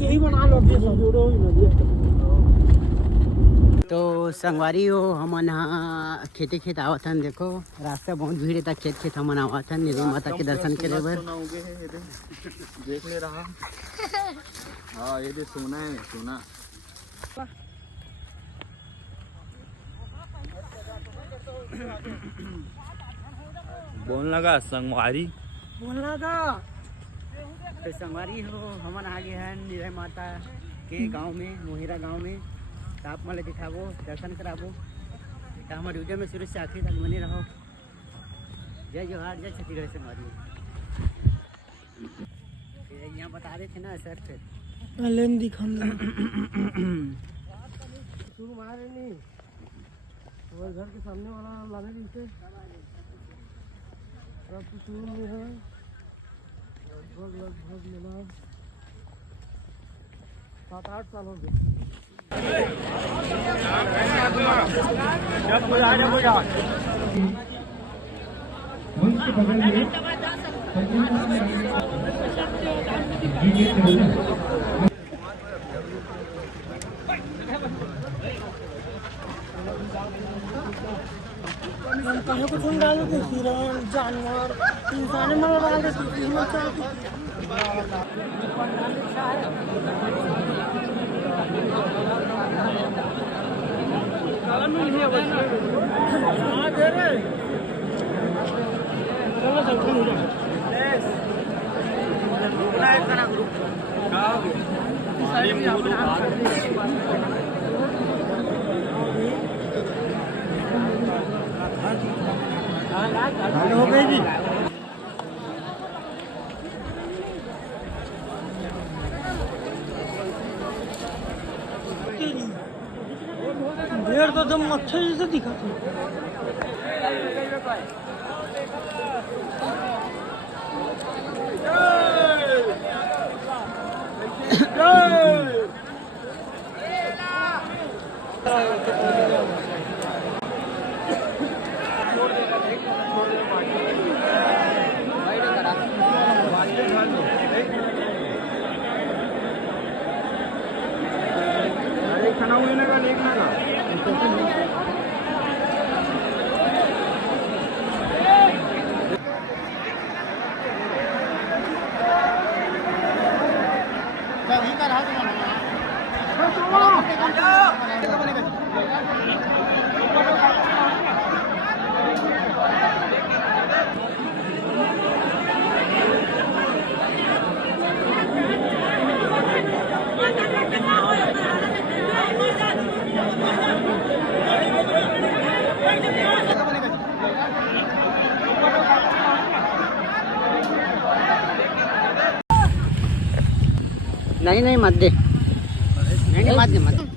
यही बना लो। तो संगवारी हो हम खेते खेत आवत हन। देखो रास्ता बहुत भीड़ था। खेत खेत हम आवत हन निधि माता के दर्शन करे बर। देख ले रहा। हाँ ये सोना है सोना। बोल लगा संगवारी। बोल लगा तो संगवारी हो हमन आगे हैं निधि माता के गांव में, मोहिरा गांव में। तो आप मला दिखाबो, दर्शन कराबो। तो हमारे वीडियो में शुरू से आखिर तक बने रहो। जय जोहार, जय छत्तीसगढ़ संगवारी। यहाँ बता रहे थे ना सर फिर लेन दिखाम शुरू मारे नहीं और घर के सामने वाला लाने दीजिए। अब तो शुरू में है लगभग मिला 7-8 साल हो गए। उसके बगल में कुछ डाल जानवर इंसान में डाल भेड़ तो दम अच्छा जैसे दिखा था। खाना हुए ना का देखना का कभी का रहा नहीं मत दे। नहीं मत दे मत।